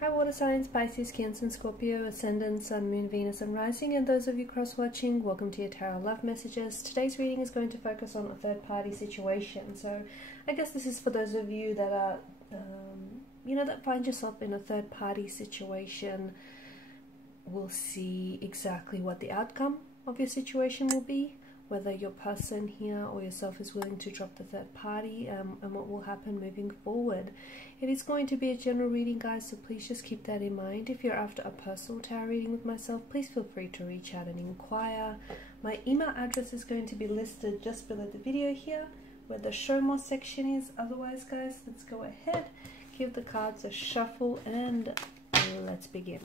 Hi water signs, Pisces, Cancer, Scorpio, Ascendant, Sun, Moon, Venus and Rising, and those of you cross-watching, welcome to your Tarot Love Messages. Today's reading is going to focus on a third-party situation. So I guess this is for those of you that are, that find yourself in a third-party situation. We'll see exactly what the outcome of your situation will be, whether your person here or yourself is willing to drop the third party, and what will happen moving forward. It is going to be a general reading, guys, so please just keep that in mind. If you're after a personal tarot reading with myself, please feel free to reach out and inquire. My email address is going to be listed just below the video here, where the show more section is. Otherwise, guys, let's go ahead, give the cards a shuffle, and let's begin.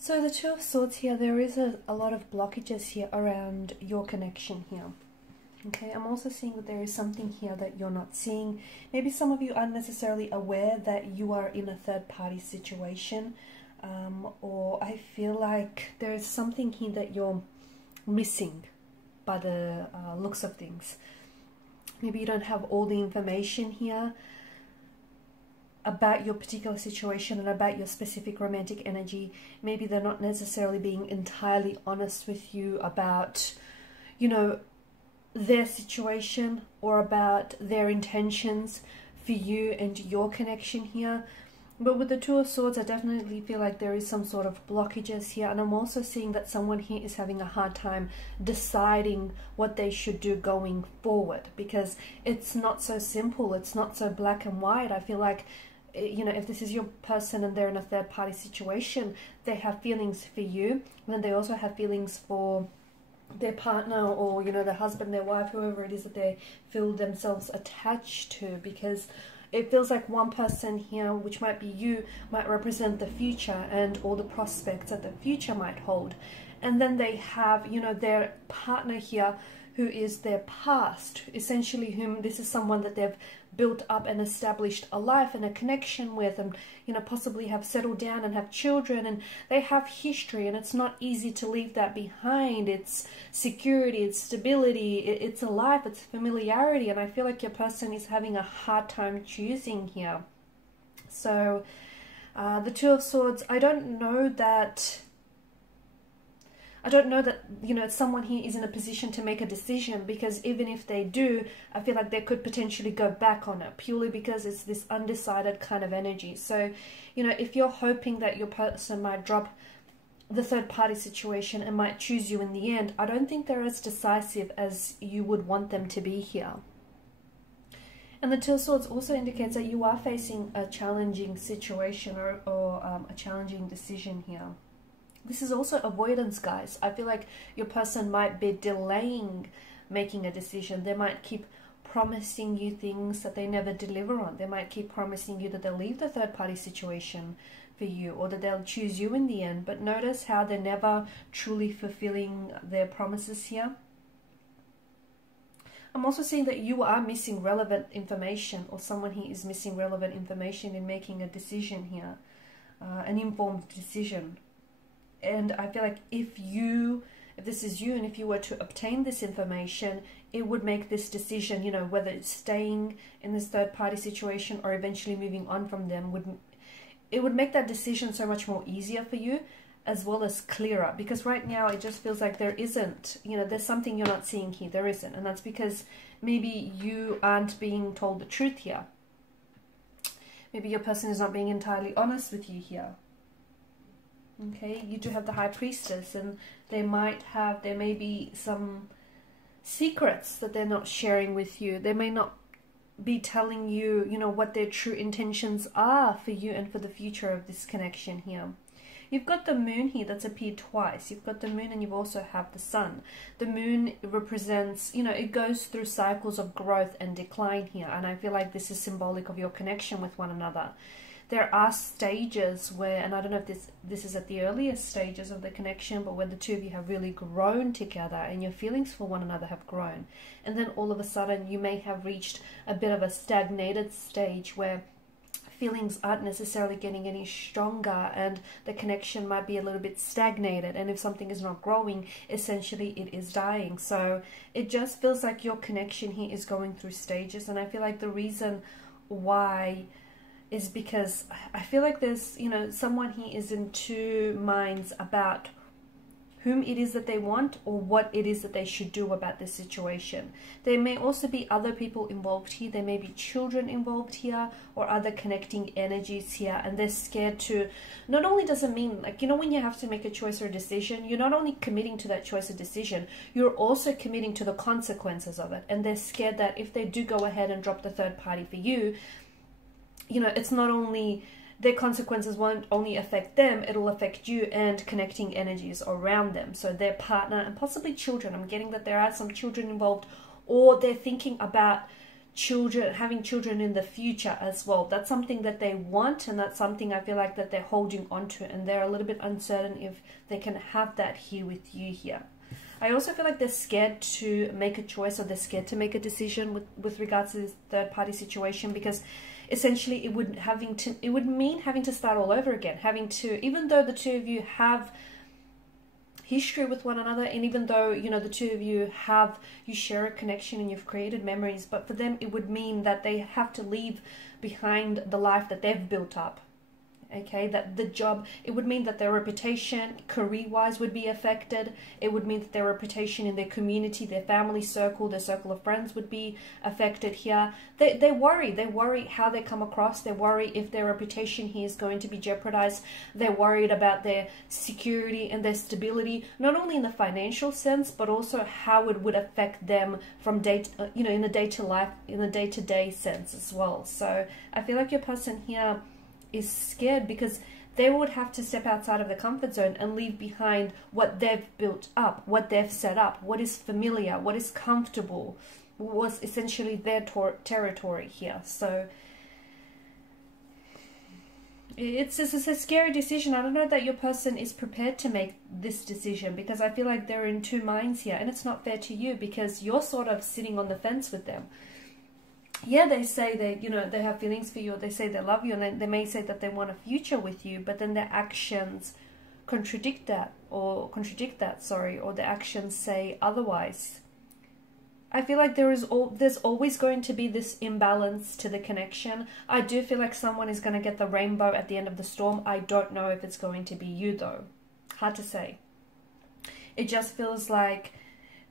So the Two of Swords here, there is a lot of blockages here around your connection here. Okay, I'm also seeing that there is something here that you're not seeing. Maybe some of you aren't necessarily aware that you are in a third-party situation, or I feel like there is something here that you're missing by the looks of things. Maybe you don't have all the information here about your particular situation and about your specific romantic energy. Maybe they're not necessarily being entirely honest with you about, their situation or about their intentions for you and your connection here. But with the Two of Swords, I definitely feel like there is some sort of blockages here, and I'm also seeing that someone here is having a hard time deciding what they should do going forward, because it's not so simple, it's not so black and white. I feel like, if this is your person and they're in a third-party situation, they have feelings for you, and then they also have feelings for their partner, or their husband, their wife, whoever it is that they feel themselves attached to, because it feels like one person here, which might be you, might represent the future and all the prospects that the future might hold, and then they have their partner here who is their past, essentially, whom this is someone that they've built up and established a life and a connection with, and possibly have settled down and have children, and they have history, and it's not easy to leave that behind. It's security, it's stability, it's a life, it's familiarity, and I feel like your person is having a hard time choosing here. So the Two of Swords, I don't know that someone here is in a position to make a decision, because even if they do, I feel like they could potentially go back on it, purely because it's this undecided kind of energy. So, if you're hoping that your person might drop the third-party situation and might choose you in the end, I don't think they're as decisive as you would want them to be here. And the Two of Swords also indicates that you are facing a challenging situation or a challenging decision here. This is also avoidance, guys. I feel like your person might be delaying making a decision. They might keep promising you things that they never deliver on. They might keep promising you that they'll leave the third-party situation for you, or that they'll choose you in the end. But notice how they're never truly fulfilling their promises here. I'm also seeing that you are missing relevant information, or someone here is missing relevant information in making a decision here, an informed decision. And I feel like if this is you, and if you were to obtain this information, it would make this decision, whether it's staying in this third-party situation or eventually moving on from them, it would make that decision so much more easier for you, as well as clearer. Because right now it just feels like there isn't, there's something you're not seeing here. There isn't, and that's because maybe you aren't being told the truth here. Maybe your person is not being entirely honest with you here. Okay, you do have the High Priestess, and there may be some secrets that they're not sharing with you. They may not be telling you, what their true intentions are for you and for the future of this connection here. You've got the Moon here that's appeared twice. You've got the Moon, and you also have the Sun. The Moon represents, it goes through cycles of growth and decline here, and I feel like this is symbolic of your connection with one another. there are stages where, and I don't know if this is at the earliest stages of the connection, but where the two of you have really grown together and your feelings for one another have grown. And then all of a sudden you may have reached a bit of a stagnated stage where feelings aren't necessarily getting any stronger and the connection might be a little bit stagnated, and if something is not growing, essentially it is dying. So it just feels like your connection here is going through stages, and I feel like the reason why is because I feel like there's, you know, someone here is in two minds about whom it is that they want or what it is that they should do about this situation. There may also be other people involved here. There may be children involved here or other connecting energies here, and they're scared to, not only does it mean, like, you know, when you have to make a choice or a decision, you're not only committing to that choice or decision, you're also committing to the consequences of it. And they're scared that if they do go ahead and drop the third party for you, you know, it's not only their consequences won't only affect them, it'll affect you and connecting energies around them. So their partner and possibly children. I'm getting that there are some children involved, or they're thinking about children, having children in the future as well. That's something that they want, and that's something I feel like that they're holding on to, and they're a little bit uncertain if they can have that here with you here. I also feel like they're scared to make a choice, or they're scared to make a decision with regards to this third party situation, because essentially it would mean having to start all over again, having to, even though the two of you have history with one another, and even though, you know, the two of you share a connection and you've created memories, but for them it would mean that they have to leave behind the life that they've built up. Okay, that the job, it would mean that their reputation career-wise would be affected. It would mean that their reputation in their community, their family circle, their circle of friends would be affected here. They worry how they come across. They worry if their reputation here is going to be jeopardized. They're worried about their security and their stability, not only in the financial sense, but also how it would affect them from in the day-to-day sense as well. So I feel like your person here is scared because they would have to step outside of the comfort zone and leave behind what they've built up, what they've set up, what is familiar, what is comfortable, was essentially their territory here. So it's a scary decision. I don't know that your person is prepared to make this decision, because I feel like they're in two minds here, and it's not fair to you because you're sort of sitting on the fence with them. Yeah, they say they, you know, they have feelings for you, or they say they love you, and they may say that they want a future with you, but then their actions contradict that, or their actions say otherwise. I feel like there's always going to be this imbalance to the connection. I do feel like someone is going to get the rainbow at the end of the storm. I don't know if it's going to be you though. Hard to say. It just feels like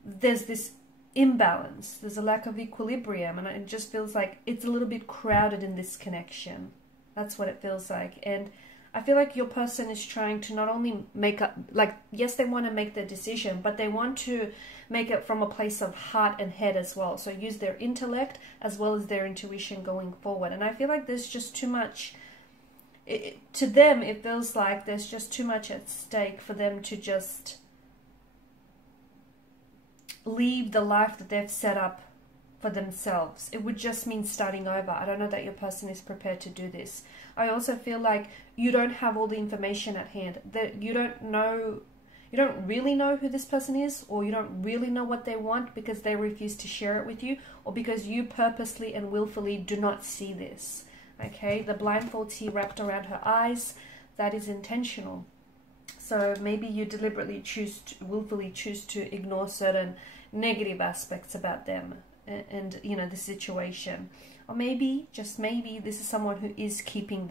there's this imbalance, there's a lack of equilibrium, and it just feels like it's a little bit crowded in this connection. That's what it feels like. And I feel like your person is trying to not only make up, like, yes, they want to make their decision, but they want to make it from a place of heart and head as well. So use their intellect as well as their intuition going forward. And I feel like there's just too much, to them it feels like there's just too much at stake for them to just leave the life that they've set up for themselves. It would just mean starting over. I don't know that your person is prepared to do this. I also feel like you don't have all the information at hand, that you don't really know who this person is, or you don't really know what they want because they refuse to share it with you, or because you purposely and willfully do not see this. Okay, the blindfolds here wrapped around her eyes, that is intentional. So maybe you deliberately willfully choose to ignore certain negative aspects about them and you know, the situation. Or maybe, just maybe, this is someone who is keeping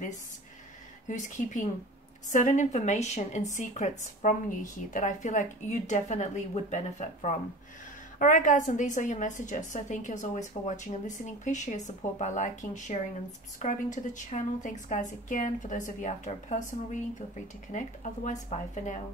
who's keeping certain information and secrets from you here that I feel like you definitely would benefit from. Alright guys, and these are your messages. So thank you as always for watching and listening. Please show your support by liking, sharing and subscribing to the channel. Thanks guys again. For those of you after a personal reading, feel free to connect. Otherwise, bye for now.